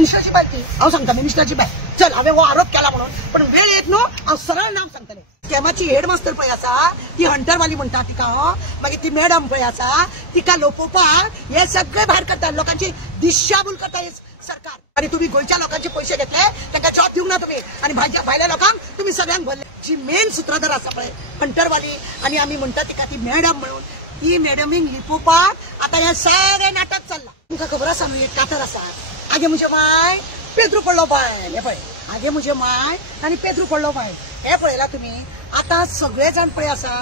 मिनिस्टरची bye ती हांव सांगता मिनिस्टरची बाय चल हांवें हो आरोप केला म्हणून पण वेळ येत न्हू हांव सरळ नांव सांगतलें स्कॅमाची हेडमास्टर पळय आसा ती हंटरवाली म्हणटा तिका मागीर ती मॅडम पळय आसा तिका लोपोवपाक हे सगळे भायर करता लोकांची दिशाभूल करता हे सरकार आणि तुम्ही गोंयच्या लोकांचे पैसे घेतले तांकां जॉब दिवंक ना तुम्ही आणि भायल्या लोकांक तुम्ही सगळ्यांक भरले जी मेन सूत्रधार आसा पळय हंटरवाली आणि आमी म्हणटा तिका ती मॅडम म्हणून ती मॅडमीक लिपोवपाक आता हे सगळे नाटक चल्ला तुमकां खबर आसा न्हू एक कातर आसा आगे मुझे माय पेद्रू पडलो बाय हे पळय आगे मुझे माय आणि पेद्रू पडलो बाय हे पळयला तुम्ही आता सगळे जाण पळय आसा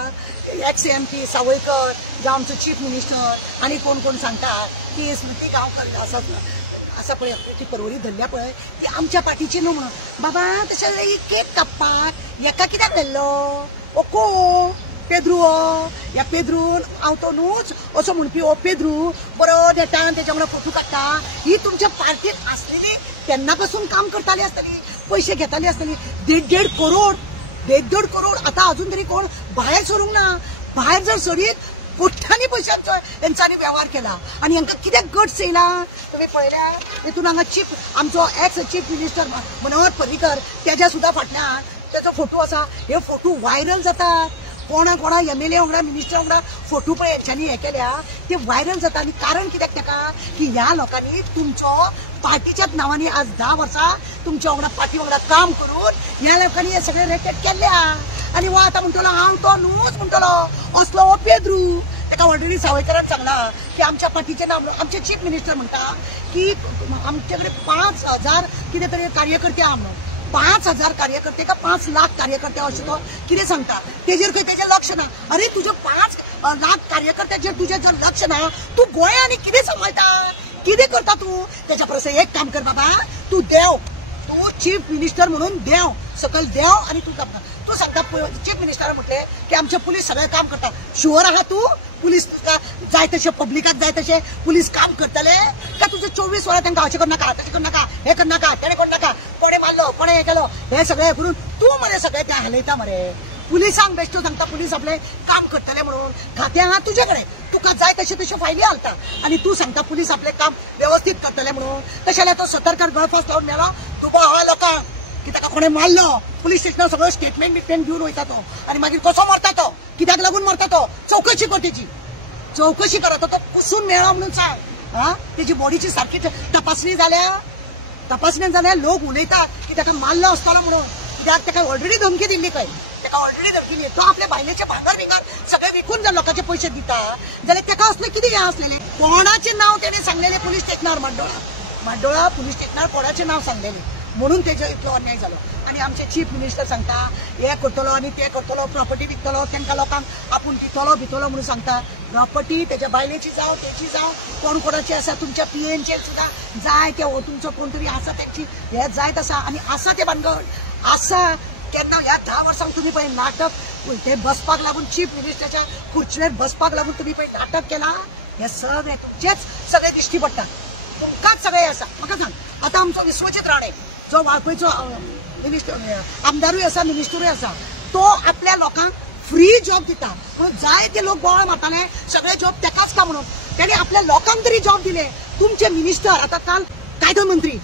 एक्स MP सावयकर जावं आमचो चीफ मिनिस्टर आणि कोण कोण सांगता की स्मृती गांवकर आसा पळय ती परवरी धरल्या पळय ती आमच्या पार्टीची न्हू म्हणून बाबा तशें केक कापपाक एका कित्याक धरलो ओको पेद्रू या पेद्रून हांव तो न्हूच असो म्हणपी ओ पेद्रू बरो नेटान तेच्या वांगडा फोटो काडटा ही तुमच्या पार्टीत आसलेली तेन्ना पासून काम करताली आसतली पैसे घेताली आसतली 1.5 करोड आता अजून तरी कोण भायर सरूंक ना भायर जर सरीत कोट्यांनी पैशांचो यांच्यानी व्यवहार केला आणि हांकां कित्याक गट्स येयला तुम्ही पळयल्या हितून हांगा चीफ आमचो ex chief minister Manohar Parrikar तेज्या सुद्दां फाटल्यान तेजो फोटो आसा हे फोटो व्हायरल जातात कोणा MLA वांगडा मिनिस्टर वांगडा फोटो पळय हेंच्यांनी हे केल्या ते व्हायरल जाता आनी कारण कित्याक ताका की ह्या लोकांनी तुमचो पार्टीच्याच नांवांनी आज 10 वर्सां तुमच्या वांगडा पार्टी वांगडा काम करून ह्या लोकांनी हे सगळे रॅकेट केल्ल्या आनी हो आतां म्हणटलो हांव तो न्हूच म्हणटलो असलो हो पेद्रू ताका ऑलरेडी सावयकरान सांगला की आमच्या पार्टीचे नांव आमचे चीफ मिनिस्टर म्हणटा की आमचे कडेन 5,000 कितें तरी कार्यकर्ते आहा म्हणून 5,000 कार्यकर्ते का 5 लाख कार्यकर्ते अशें तो कितें सांगता तेजेर खंय तेजें लक्ष ना अरे तुजे 5 लाख कार्यकर्त्याचेर तुजें जर लक्ष ना तू गोंय आनी कितें सांबाळटा कितें करता तू तेच्या परस एक काम कर बाबा तू देव तू चीफ मिनिस्टर म्हणून देव सकल देव आणि तू सांगता चीफ मिनिस्टर म्हटले की आमचे पुलीस सगळे काम करतात शुअर आहा तू पुलीस तुका जाय तशें पब्लिकाक जाय तशें पुलीस काम करतले का तुझे 24 वरां तांकां अशें करनाका तशें करनाका हे करनाका तेणें करनाका कोणे मारलो कोणे हे केलो हे सगळे करून तू मरे सगळे ते हालयता मरे पुलिसांक बेश्टो सांगता पुलीस आपले काम करतले म्हणून खातें आहा तुजे कडेन तुका जाय तशें फायली घालता आणि तू सांगता पुलीस आपले काम व्यवस्थित करतले म्हणून तशें जाल्यार तो सतर्कार गळफास लावन मेलो तुका हा लोकांक की ताका कोणे मारलो पुलीस स्टेशनार सगळं स्टेटमेंट घेऊन वयता तो आणि मागीर कसो मरता तो कित्याक लागून मरता तो चौकशी कर तेची चौकशी करा तो कुसून मेळ्ळा म्हणून सांग हा तेजी बॉडीची सारकी तपासणी जाल्या लोक उलयतात की ताका मारलो आसतलो म्हणून कित्याक ताका ऑलरेडी धमकी दिल्ली खंय ताका ऑलरेडी धमकी दिली तो आपल्या बायलेचे भांगर सगळे विकून जर लोकांचे पैसे दिता जाल्यार ताका असले कितें हे असलेले कोणाचे नाव तेणे सांगलेले पुलीस स्टेशनार माड्डोळा पुलीस स्टेशनार कोणाचे नाव सांगलेले म्हणून तेजो इतलो अन्याय जालो आणि आमचे चीफ मिनिस्टर सांगता हे करतलो आणि ते करतलो प्रॉपर्टी विकतलो तांकां लोकांक आपूण दितलो भितलो म्हणून सांगता प्रॉपर्टी तेच्या बायलेची जावं तेची जावं कोण कोणाची आसा तुमच्या PNचे सुद्दां जाय ते तुमचो कोण तरी आसा तेची हे जायत आसा आणि आसा ते भानगड आसा केन्ना ह्या 10 वर्सांक तुम्ही पळय नाटक ते बसपाक लागून चीफ मिनिस्टरच्या खुर्चेर बसपाक लागून तुम्ही पळय नाटक केला हे सगळे तुमचेच सगळे दिश्टी पडटा तुमकांच सगळे आसा म्हाका सांग आता आमचो विश्वजीत राणे जो वाळपयचो आमदारूय आसा मिनिस्टरूय आसा तो आपल्या लोकांक फ्री जॉब दिता म्हणून जाय ते लोक बोवाळ मारताले सगळे जॉब तेकाच का म्हणून तेणे आपल्या लोकांक तरी जॉब दिले तुमचे मिनिस्टर आता काल कायदो मंत्री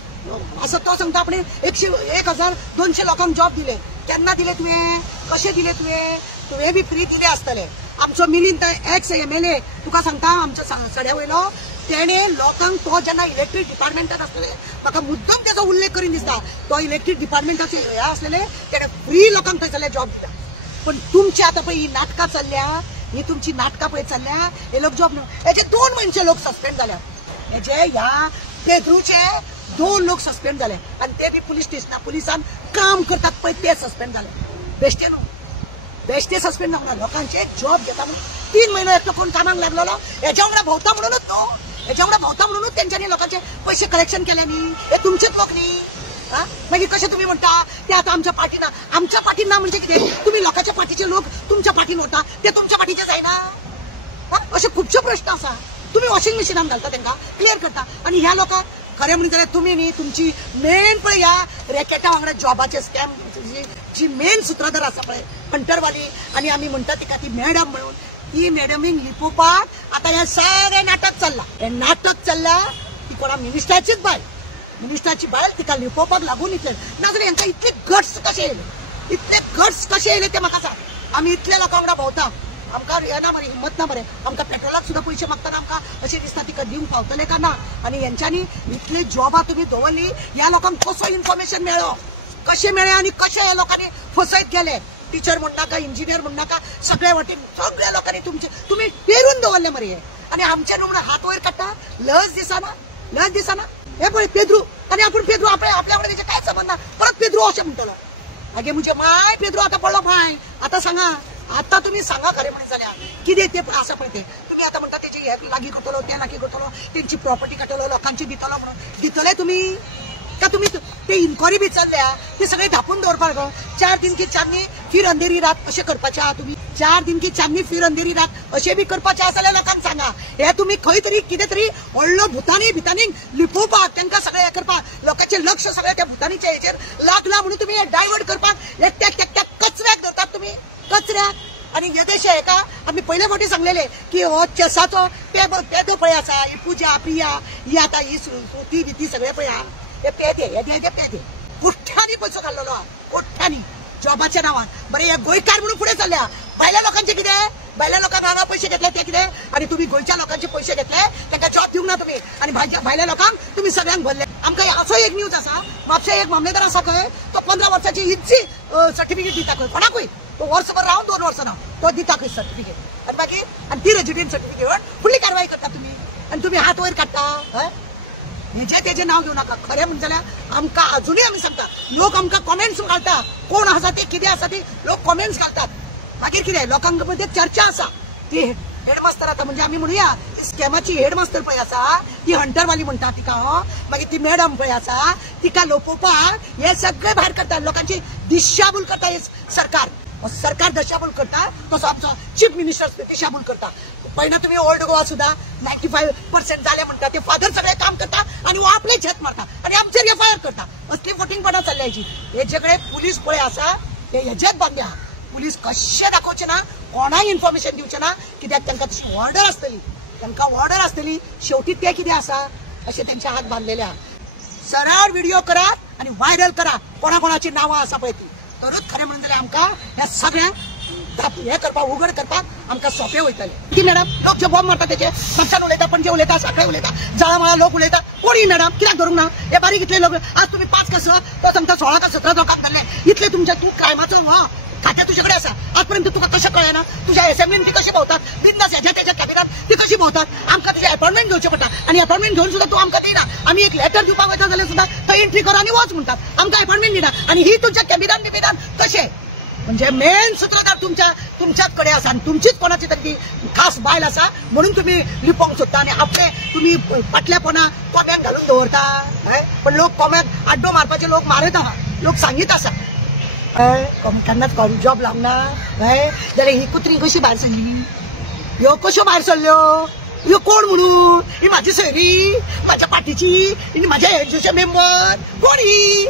असं तो सांगता आपण 1,200 लोकांक जॉब दिले केन्ना दिले तुवें कशें दिले तुवें बी फ्री दिले आसतले आमचो मिलिंद एक्स MLA तुका सांगता आमच्या सड्या वयलो तेणे लोकांक तो जेन्ना इलेक्ट्रीक डिपार्टमेंटात आसलेले म्हाका मुद्दम तेजो उल्लेख करीन दिसता तो इलेक्ट्रीक डिपार्टमेंटाचे हे आसलेले तेणे फ्री लोकांक थंयसरले जॉब दिता पण तुमची आता पळय ही नाटकां चल्ल्या ही तुमची नाटकां पळय चल्ल्या हे लोक जॉब हेचे 2 मनशे लोक सस्पेंड जाल्या हेजे ह्या पेद्रूचे 2 लोक सस्पेंड जाले आणि ते बी पुलीस स्टेशनार पुलिसान काम करतात पळय ते सस्पेंड जाले बेश्टे न्हू बेश्टे सस्पेंड जावना लोकांचे जॉब घेता म्हणून 3 महिने एकटो कोण कामाक लागलेलो हेच्या वांगडा भोंवता म्हणूनच न्हू हेच्या वांगडा भोंवता म्हणूनच तेंच्यांनी लोकांचे पैसे कलेक्शन केले न्ही हे तुमचेच लोक न्ही मागीर कशें तुम्ही म्हणटा ते आता आमच्या पार्टीन ना म्हणजे कितें तुम्ही लोकांच्या पार्टीचे लोक तुमच्या पार्टीन वता ते तुमच्या पार्टीचे जायना असे खूबशे प्रश्न आसा तुम्ही वॉशिंग मशिनान घालता तांकां क्लियर करता आणि ह्या लोकांक खरें म्हणून जाल्यार तुमी न्ही तुमची मेन पळय ह्या रॅकेटा वांगडा जॉबाचे स्कॅम जी मेन सूत्रधार आसा पळय हंटरवाली आणि आमी म्हणटा तिका ती मॅडम म्हणून ती मॅडमीक लिपोवपाक आता हे सगळे नाटक चल्ला हे नाटक चल्ला ती कोणा मिनिस्टराचीच बाय मिनिस्टराची बायल तिका लिपोवपाक लागून इतले नाजाल्यार हांकां इतले गट्स कशे येयले, इतले गट्स कशे येयले ते म्हाका सांग. आमी इतले लोकां वांगडा भोंवता, आमकां येना मरे, हिम्मत ना मरे, आमकां पेट्रोलाक सुद्दां पयशे मागतना आमकां अशें दिसता तिका दिवंक पावतले काय ना. आनी हेंच्यांनी इतले जॉबां तुमी दवरली, ह्या लोकांक कसो इन्फॉर्मेशन मेळ्ळो, कशें मेळ्ळें आनी कशें ह्या लोकांनी फसयत गेले. टीचर म्हण नाका, इंजिनियर म्हण नाका, सगळ्या वाटेन सगळ्या लोकांनी तुमी पेरून दवरले मरे हे. आनी आमचे न्हू म्हणून हात वयर काडटा, लज दिसना. हे पळय पेद्रू, आनी आपूण पेद्रू आपल्या वांगडा तेजे कांय संबंद ना, परत पेद्रू अशें म्हणटलो. आगे म्हणजे माय पेद्रू आतां पडलो माय. आतां सांगा, आता तुम्ही सांगा खरे म्हणून जाल्यार कितें ते आसा पळय ते तुम्ही आता म्हणटा तेचे हे लागीं करतलो, ते लागीं करतलो, तेंची प्रॉपर्टी काडटलो, लोकांची दितलो म्हणून दितले तुम्ही का? तुम्ही ते इन्क्वायरी बी चल्ल्या ते सगळे धापून दवरपाक 4 दिन की चांदनी फिर अंधेरी रात अशें करपाचें आहा तुम्ही. 4 दिन की चांदनी फिर अंधेरी रात अशें बी करपाचें आसा जाल्यार लोकांक सांगा. हे तुम्ही खंय तरी कितें तरी व्हडलो भुतानी लिपोवपाक, तांकां सगळें हें करपाक, लोकांचें लक्ष सगळें त्या भुतानीच्या हेचेर लागला म्हणून तुम्ही हे डायवर्ट करपाक एकट्याक कचऱ्याक धरतात तुम्ही, कचऱ्याक. आणि येदेशे हेका आम्ही पयले फावटी सांगलेले की हो चेसाचो पेदो पळय आसा, ही पूजा प्रिया ही आता ही ती बिती सगळे पळय आहा, हे पेदे कोठ्यांनी पयसो घाल्लेलो आहा, कोठ्यांनी जॉबाच्या नांवान. बरें हे गोंयकार म्हणून फुडें चल्ल्या, भायल्या लोकांचे कितें, भायल्या लोकांक हांगा पयशे घेतले ते कितें, आणि तुम्ही गोंयच्या लोकांचे पयशे घेतले तांकां जॉब दिवंक ना तुम्ही, आणि भायल्या लोकांक तुम्ही सगळ्यांक भरले. आमकां असो एक न्यूज आसा, म्हापशा एक मामलेदार आसा खंय, तो 15 वर्साची इज्जी सर्टिफिकेट दिता खंय कोणाकूय, तो वर्सभर रावन 2 वर्सां रावन तो दिता खंय सर्टिफिकेट, आणि मागीर ती रेजिडेंट सर्टिफिकेट फुडली कारवाई करता तुम्ही, आणि तुम्ही हात वयर काडटा. हेजे तेजे नाव घेऊ नका. खरें म्हणजे जाल्यार आमकां अजुनूय आमी सांगता, लोक आमकां कॉमेंट्स घालता, कोण आसा ते कितें आसा ती लोक कॉमेंट्स घालतात. मागीर कितें लोकांक मध्ये चर्चा आसा, ती हेडमास्टर आता म्हणजे आमी म्हणुया स्कॅमाची हेडमास्टर पळय आसा ती हंटरवाली म्हणटा तिका, मागीर ती मॅडम पळय आसा तिका लोपोवपाक हे सगळे भायर करता, लोकांची दिशाभूल करता हे सरकार दिशाभूल करता. तसो आमचो चीफ मिनिस्टर दिशाभूल करता. पहिला तुम्ही ओल्ड गोवा सुद्धा 95% झाले म्हणता, ते फादर सगळे काम करता आणि वो आपले छत मारता आणि आमचेर एफआयआर करता. असली फोटिंगपणां चल्ल्याची. हेजेकडे पुलीस पळय आसा ते हेजेच बांदले आहा. पुलीस कशे दाखोवचे ना, कोणाक इन्फॉर्मेशन दिवचे ना, कित्याक तांकां तशी ऑर्डर आसतली, शेवटी ते कितें आसा अशें तेंचे हात बांधलेले आहा. सरळ व्हिडिओ करात आणि व्हायरल करा कोणाची नावां आसा पळय ती, तरच खरें म्हणून जाल्यार आमकां ह्या सगळ्यांक हे करपाक उघड करपाक आमकां सोंपें वयतलें. ती मॅडम लोक जे बॉम्ब मारता तेचे पक्षान उलयता, पणजे उलयता, साखळे उलयता, जाळामाळा लोक उलयता, कोणी मॅडम कित्याक धरूंक ना? हे बारीक इतले लोक आज तुम्ही 5 का 6 तो सांगता 16 का 17 लोकांक धरले, इतले तुमच्या तू क्रायमाचो खात्या तुझ्याकडे आसा. आजपर्यंत तुका कशें कळना? तुझ्या असेंब्लीन ती कशी भोंवतात, बिंदास हेज्या तेज्या कॅबिनात ती कशी भोंवतात. आमकां तुझे अपॉइंटमेंट घेवचे पडटा, आणि अपॉइंटमेंट घेवन सुद्धा तू आमकां दिना. आमी एक लेटर दिवपाक वयता जाल्यार सुद्धा थंय एंट्री कर आनी वच म्हणटात, आमकां अपॉइंटमेंट दिना. आणि ही तुमच्या कॅबिनान बिबिनान कशें म्हणजे मेन सूत्रधार तुमच्याच कडे आसा, आणि तुमचीच कोणाची तरी खास बायल आसा म्हणून तुम्ही लिपोवंक सोदता, आणि आपले तुम्ही फाटल्यापणा कोम्याक घालून दवरता. पण लोक कोम्याक आड्डो मारपाचे लोक मारत आहा, लोक सांगीत आसा. केन्नाच जॉब लागना जाल्यार ही कुत्री कशी भायर सरली, ह्यो कश्यो भायर सरल्यो, ह्यो कोण म्हणून, ही म्हाजी सोयरी, म्हाज्या पार्टीची, ही म्हाज्या एनजीओचे मेंबर, कोण ही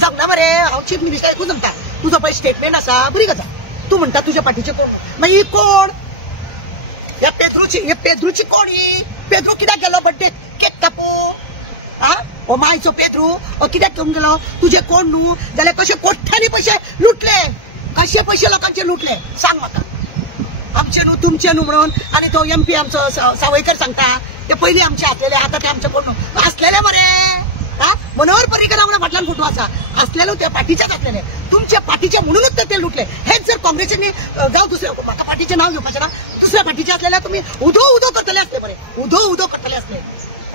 जमना मरे. हांव चीफ मिनिस्टर एकूच सांगता, तुजो पळय स्टेटमेंट आसा बरी गजाल, तू म्हणटा तुझ्या पार्टीचे कोण, मागीर ही कोण, ह्या पेद्रूची कोण, ही पेद्रू कित्याक गेलो बर्थडे केक कापू, ओ मायचो पेद्रू कित्याक घेवन गेलो, तुझे कोण न्हू, जाल्यार कशे कोठ्यांनी पयशे लुटले, कशे पयशे लोकांचे लुटले सांग म्हाका. आमचे न्हू तुमचे न्हू म्हणून, आणि तो MP आमचो सावयकर सांगता ते पयलीं आमचे आसलेले, आता ते आमचे कोण न्हू आसलेले मरे. मनोहर पर्रीकर वांगडा फाटल्यान फोटो आसा, आसलेलो ते पार्टीचेच आसलेले, तुमच्या पार्टीचे म्हणूनच ते लुटले. हेच जर काँग्रेसींनी जावं दुसऱ्या म्हाका पार्टीचे नाव घेवपाचें ना, दुसऱ्या पार्टीचे असलेल्या तुम्ही उदो करतले असले बरे, उदो करतले असले.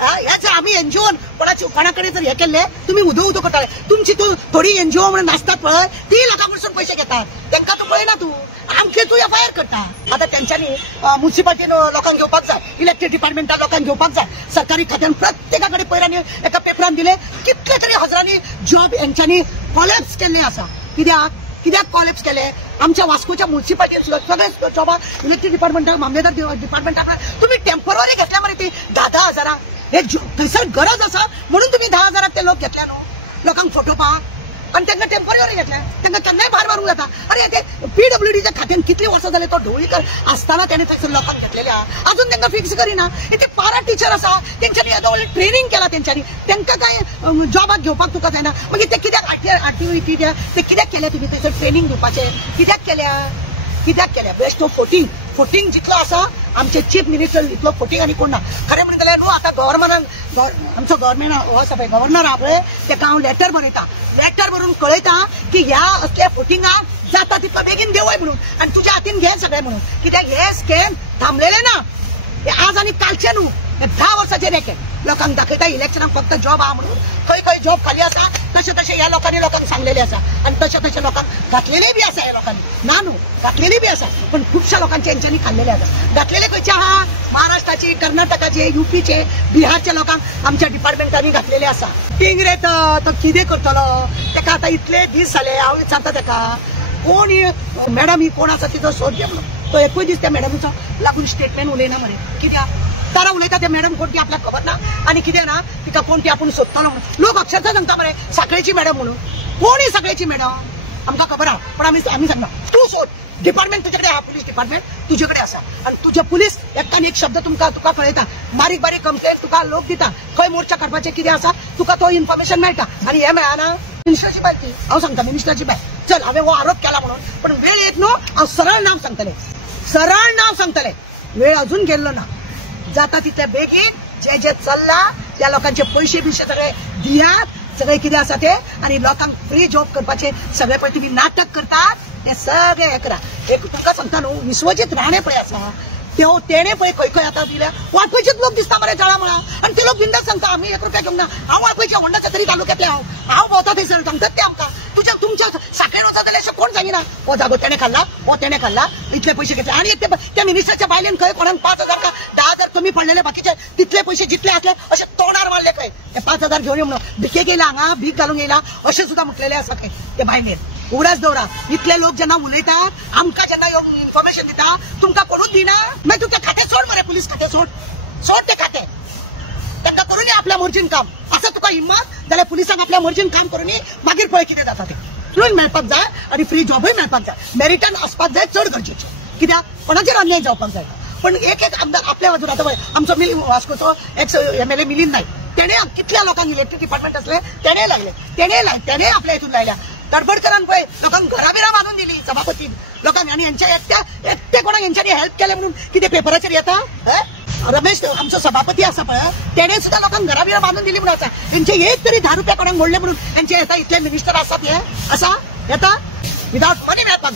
हे जर आम्ही एनजीओन कोणाकडे जर हे केले तुम्ही उदो करताले, तुमची तू थोडी एनजीओ म्हणून नासतात पळय ती लोकांकडसून पयशे घेतात, तांकां तू पळयना, तू आमचे तू एफआयआर करता. आता त्यांच्यानी म्युन्सिपाल्टीन लोकांक घेवपाक जाय, इलेक्ट्रीक डिपार्टमेंटान लोकांक घेवपाक जाय, सरकारी खात्यान प्रत्येकाकडे पयरांनी एका पेपरान दिले, कितले तरी हजारांनी जॉब यांच्यानी कॉलेप्स केल्ले आसा. कित्याक कॉलेप्स केले? आमच्या वास्कोच्या म्युन्सिपाल्टीन सुद्धा सगळे जॉबा इलेक्ट्रीक डिपार्टमेंटाक मामलेदार डिपार्टमेंटाक तुम्ही टेम्पररी घेतल्या मरे ती 10-10 हजारां. हे थंयसर गरज आसा म्हणून तुम्ही 10 हजाराक ते लोक घेतल्या न्हू, लोकांक फटोवपाक. आणि त्यांना टेम्पररी घेतल्या, त्यांना केन्नाय भार मारूंक जाता. अरे ते PWDच्या खात्यान कितली वर्सां जाले तो ढवळीकर असताना त्याने थंयसर लोकांक घेतलेल्या, अजून त्यांना फिक्स करिना. ते पारा टीचर आसा तेंच्यांनी येदो ट्रेनिंग केला, तेंच्यांनी तांकां काय जॉबाक घेवपाक तुका जायना. मागीर ते कित्याक एक्टिव्हिटी ते कित्याक केल्या तुमी थंयसर ट्रेनिंग दिवपाचें कित्याक केल्या बेस्ट ऑफ फोटिंग जितलो आसा आमचे चीफ मिनिस्टर इतलो फोटिंग आनी कोण ना. खरें म्हणून जाल्यार न्हू आतां आमचो गव्हर्नमेंट हो आसा पळय गव्हर्नर आहा पळय तेका हांव लेटर बरोवन कळयता की ह्या असल्या फोटिंगाक जाता तितलो बेगीन देवय म्हणून, आनी तुज्या हातीन घे सगळें म्हणून. कित्याक हे स्कॅम थांबलेले ना, हे आज आनी कालचे न्हू, हे 10 वर्सांचे रॅकेट लोकांक दाखयता इलेक्शनाक फक्त जॉब आहा म्हणून. खंय जॉब खाली आसा तशें ह्या लोकांक सांगलेले आसा आणि तशें लोकांक घातलेले बी आसा. ह्या लोकांनी ना न्हू घातलेली बी आसा, पण खुबशा लोकांचे हेंच्यांनी खाल्लेले आसा. घातलेले खंयचे आहा महाराष्ट्राचे, कर्नाटकाचे, UPचे, बिहारच्या लोकांक आमच्या डिपार्टमेंटांनी घातलेले आसा. टिंग रे तो कितें करतलो, तेका आतां इतले दीस जाले हांव विचारता तेका कोण ही मॅडम ही कोण आसा तिचो सोद घे म्हणून. तो एकूय दीस त्या मॅडमीचो लागून स्टेटमेंट उलयना मरे. कित्याक तारा उलयता त्या मॅडम कोण ती आपल्याक खबर ना, आणि कितें ना तिका कोण ती आपूण सोदतलो म्हणून. लोक अक्षरशः सांगता मरे साखळेची मॅडम म्हणून. कोण ही साखळेची मॅडम आमकां खबर आहा, पण आमी सांगना तूं सोद. डिपार्टमेंट तुझे कडेन आहा, पुलीस डिपार्टमेंट तुझे कडेन आसा, आणि तुझे पुलीस एकान एक शब्द तुका कळयता. बारीक कंप्लेंट तुका लोक दिता, खंय मोर्चा काडपाचें कितें आसा तुका तो इन्फॉर्मेशन मेळटा. आणि हे मेळना मिनिस्टरची बाय ती हांव सांगता मिनिस्टरची बाय चल हांवें हो आरोप केला म्हणून, पण वेळ येत न्हू हांव सरळ नांव सांगतलें. वेळ अजून गेल्लो ना. जाता तितले बेगीन जे चल्ला त्या लोकांचे पैसे बिशे सगळे दियात, सगळे कितें आसा ते, आणि लोकांक फ्री जॉब करपाचे सगळे पळय तुम्ही नाटक करतात ते सगळे हे करा. एक तुका सांगता न्हू विश्वजीत राणे पळय आसा तेणे पळय खंय आतां दिल्या वाळपयचेच लोक दिसता मरे जळामळा, आणि ते लोक बिंदास सांगता आम्ही 1 रुपया घेवंक ना. हांव वाळपयच्या होंडाच्या तरी तालुक्यातले हांव भोंवता थंयसर सांगतात ते आमकां. तुमच्या साखळेन वचत जाल्यार अशें कोण सांगिना हो जागो तेणे खाल्ला इतले पैसे घेतले. आणि त्या मिनिस्टरच्या बायलेन खंय कोणाक 5,000 का 10,000 कमी पडलेले बाकीचे तितले पैसे जितले असले असे तोंडार मारले खंय ते 5,000 घेवन ये म्हणून. भिकेक येयला हांगा भीक घालूंक येयला अशें सुद्धा म्हटलेले आसा खंय ते बायलेन. उगडास दवरा इतले लोक जेन्ना उलयतात आमकां जेन्ना इन्फॉर्मेशन दिता तुमकां कोणूच दिना. मागीर तूं तें खातें सोड मरे, पुलीस खातें सोड ते खातें. तांकां करून आपल्या मर्जीन काम असं तुका हिम्मत जाल्यार पुलिसांक आपल्या मर्जीन काम करून मागीर पळय कितें जाता ते. तुवें मेळपाक जाय आणि फ्री जॉबय मेळपाक जाय, मेरिटान आसपाक जाय चड गरजेचें. कित्याक कोणाचेर अन्याय जावपाक जाय. पण एक आमदार आपल्या बाजून आतां पळय आमचो वास्कोचो एक्स MLA मिलिंद नायक तेणे कितल्या लोकांक इलेक्ट्रीक डिपार्टमेंट असले तेणे लागले, तेणे आपल्या हितून लायल्या. तडफडकरान पळय लोकांक घरा बांधून दिली सभापती लोकांनी, आणि यांच्या एकटे कोणाक यांच्यानी हेल्प केले म्हणून कितें पेपराचेर येता. रमेश आमचो सभापती आसा पळय तेणे सुद्धा लोकांक घरा बांधून दिली म्हणून आसा. यांचे एक तरी 10 रुपया कोणाक मोडले म्हणून यांचे येता इतले मिनिस्टर आसात हे आसा येता विदाउट मनी मेळपाक.